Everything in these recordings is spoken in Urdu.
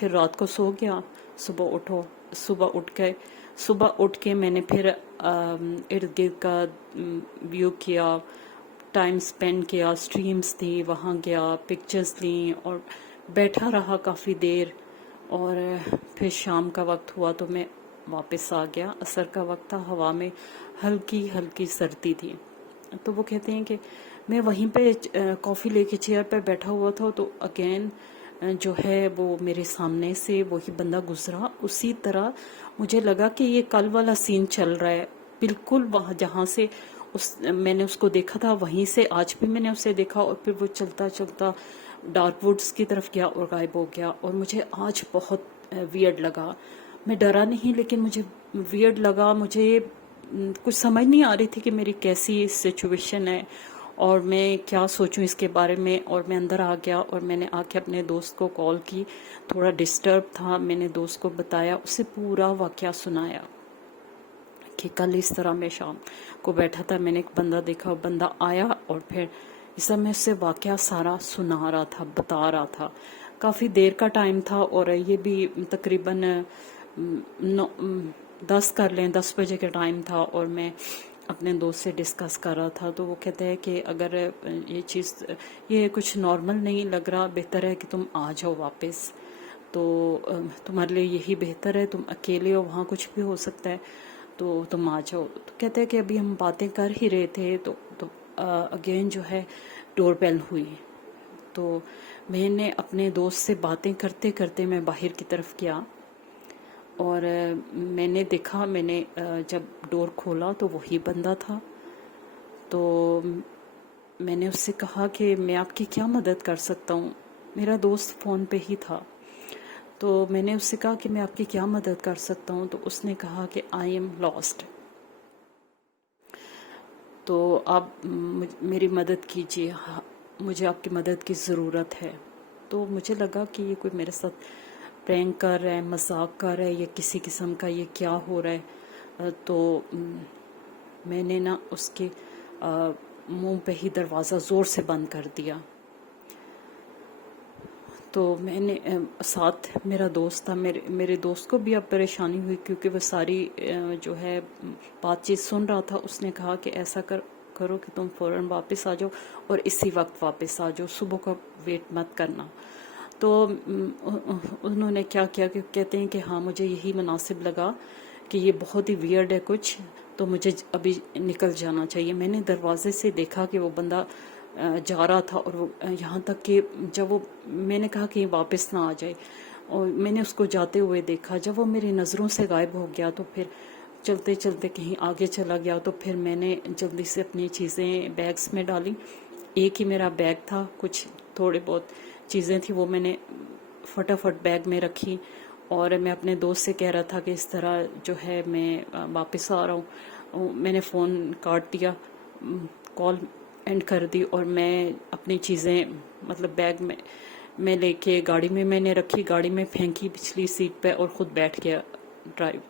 پھر رات کو سو گیا، صبح اٹھ کے میں نے پھر ارد گرد کا ویو کیا، ٹائم سپینڈ کیا، سٹریمز تھی وہاں گیا، پکچرز لیں اور بیٹھا رہا کافی دیر، اور پھر شام کا وقت ہوا تو میں واپس آ گیا۔ عصر کا وقت تھا، ہوا میں ہلکی ہلکی سردی تھی۔ تو وہ کہتے ہیں کہ میں وہیں پہ کافی لے کے چیئر پہ بیٹھا ہوا تھا تو اگین جو ہے وہ میرے سامنے سے وہی بندہ گزرا، اسی طرح مجھے لگا کہ یہ کل والا سین چل رہا ہے، بالکل وہاں جہاں سے میں نے اس کو دیکھا تھا وہیں سے آج بھی میں نے اسے دیکھا، اور پھر وہ چلتا چلتا ڈارک ووڈز کی طرف گیا اور غائب ہو گیا۔ اور مجھے آج بہت ویئرڈ لگا، میں ڈرا نہیں لیکن مجھے ویئرڈ لگا، مجھے کچھ سمجھ نہیں آ رہی تھی کہ میری کیسی سچویشن ہے اور میں کیا سوچوں اس کے بارے میں۔ اور میں اندر آ گیا اور میں نے آ کے اپنے دوست کو کال کی، تھوڑا ڈسٹرب تھا، میں نے دوست کو بتایا، اسے پورا واقعہ سنایا کہ کل اس طرح میں شام کو بیٹھا تھا، میں نے ایک بندہ دیکھا، بندہ آیا اور پھر اس طرح میں اس سے واقعہ سارا سنا رہا تھا، بتا رہا تھا۔ کافی دیر کا ٹائم تھا اور یہ بھی تقریباً 10 بجے کا ٹائم تھا، اور میں اپنے دوست سے ڈسکس کر رہا تھا تو وہ کہتا ہے کہ اگر یہ کچھ نارمل نہیں لگ رہا، بہتر ہے کہ تم آ جاؤ واپس، تو تمہارے لیے یہی بہتر ہے، تم اکیلے ہو، وہاں کچھ بھی ہو سکتا ہے تو تم آ جاؤ۔ تو کہتے ہیں کہ ابھی ہم باتیں کر ہی رہے تھے تو اگین جو ہے ڈور بیل ہوئی، تو میں نے اپنے دوست سے باتیں کرتے کرتے میں باہر کی طرف گیا، اور میں نے دیکھا، میں نے جب ڈور کھولا تو وہی بندہ تھا۔ تو میں نے اس سے کہا کہ میں آپ کی کیا مدد کر سکتا ہوں، میرا دوست فون پہ ہی تھا، تو میں نے اس سے کہا کہ میں آپ کی کیا مدد کر سکتا ہوں، تو اس نے کہا کہ آئی ایم لاسٹ، تو آپ میری مدد کیجیے، مجھے آپ کی مدد کی ضرورت ہے۔ تو مجھے لگا کہ یہ کوئی میرے ساتھ پرینک کر رہا ہے، مذاق کر رہا ہے، یا کسی قسم کا یہ کیا ہو رہا ہے۔ تو میں نے نا اس کے منہ پہ ہی دروازہ زور سے بند کر دیا۔ تو میں نے ساتھ میرا دوست تھا، میرے دوست کو بھی اب پریشانی ہوئی کیونکہ وہ ساری جو ہے بات چیت سن رہا تھا۔ اس نے کہا کہ ایسا کرو کہ تم فوراً واپس آ جاؤ اور اسی وقت واپس آ جاؤ، صبح کا ویٹ مت کرنا۔ تو انہوں نے کیا کیا کہ کہتے ہیں کہ ہاں مجھے یہی مناسب لگا کہ یہ بہت ہی ویئرڈ ہے کچھ، تو مجھے ابھی نکل جانا چاہیے۔ میں نے دروازے سے دیکھا کہ وہ بندہ جا رہا تھا، اور وہ یہاں تک کہ جب میں نے کہا کہ واپس نہ آ جائے، اور میں نے اس کو جاتے ہوئے دیکھا، جب وہ میری نظروں سے غائب ہو گیا تو پھر چلتے چلتے کہیں آگے چلا گیا، تو پھر میں نے جلدی سے اپنی چیزیں بیگز میں ڈالی۔ ایک ہی میرا بیگ تھا، کچھ تھوڑے بہت چیزیں تھیں وہ میں نے فٹافٹ بیگ میں رکھی، اور میں اپنے دوست سے کہہ رہا تھا کہ اس طرح جو ہے میں واپس آ رہا ہوں۔ میں نے فون کاٹ دیا، کال اینڈ کر دی، اور میں اپنی چیزیں مطلب بیگ میں لے کے گاڑی میں نے رکھی، گاڑی میں پھینکی پچھلی سیٹ پہ، اور خود بیٹھ گیا ڈرائیو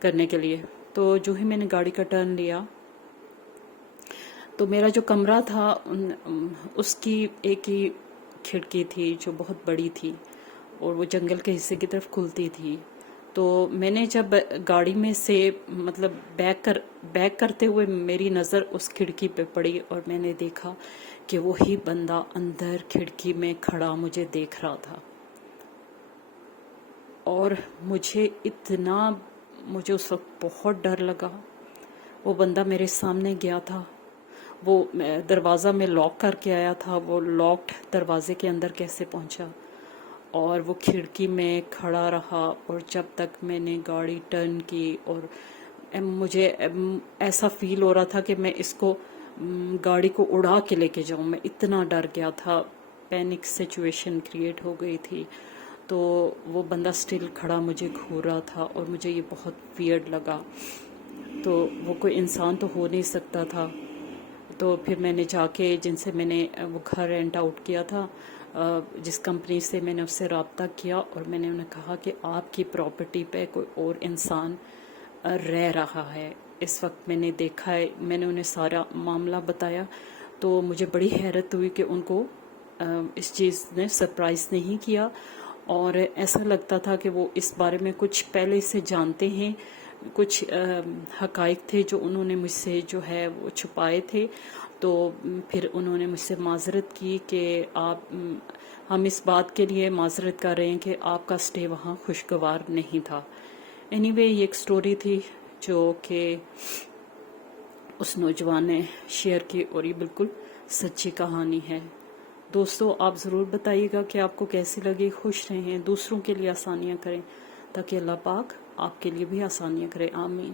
کرنے کے لیے۔ تو جو ہی میں نے گاڑی کا ٹرن لیا تو میرا جو کمرہ تھا اس کی ایک ہی کھڑکی تھی جو بہت بڑی تھی، اور وہ جنگل کے حصے کی طرف کھلتی تھی۔ تو میں نے جب گاڑی میں سے مطلب بیک کرتے ہوئے میری نظر اس کھڑکی پہ پڑی، اور میں نے دیکھا کہ وہی بندہ اندر کھڑکی میں کھڑا مجھے دیکھ رہا تھا، اور مجھے اس وقت بہت ڈر لگا۔ وہ بندہ میرے سامنے گیا تھا، وہ دروازہ میں لاک کر کے آیا تھا، وہ لاکڈ دروازے کے اندر کیسے پہنچا، اور وہ کھڑکی میں کھڑا رہا، اور جب تک میں نے گاڑی ٹرن کی، اور مجھے ایسا فیل ہو رہا تھا کہ میں اس کو گاڑی کو اڑا کے لے کے جاؤں، میں اتنا ڈر گیا تھا، پینک سچویشن کریٹ ہو گئی تھی۔ تو وہ بندہ سٹل کھڑا مجھے گھور رہا تھا، اور مجھے یہ بہت ویئرڈ لگا، تو وہ کوئی انسان تو ہو نہیں سکتا تھا۔ تو پھر میں نے جا کے جن سے میں نے وہ گھر رینٹ آؤٹ کیا تھا، جس کمپنی سے میں نے اس سے رابطہ کیا، اور میں نے انہیں کہا کہ آپ کی پراپرٹی پہ کوئی اور انسان رہ رہا ہے اس وقت، میں نے دیکھا ہے۔ میں نے انہیں سارا معاملہ بتایا، تو مجھے بڑی حیرت ہوئی کہ ان کو اس چیز نے سرپرائز نہیں کیا، اور ایسا لگتا تھا کہ وہ اس بارے میں کچھ پہلے سے جانتے ہیں، کچھ حقائق تھے جو انہوں نے مجھ سے جو ہے وہ چھپائے تھے. تو پھر انہوں نے مجھ سے معذرت کی کہ ہم اس بات کے لیے معذرت کر رہے ہیں کہ آپ کا سٹے وہاں خوشگوار نہیں تھا. اینی وے یہ ایک سٹوری تھی جو کہ اس نوجوان نے شیئر کی، اور یہ بالکل سچی کہانی ہے. دوستو آپ ضرور بتائیے گا کہ آپ کو کیسی لگی. خوش رہیں، دوسروں کے لیے آسانیاں کریں تاکہ اللہ پاک آپ کے لیے بھی آسانیاں کرے. آمین.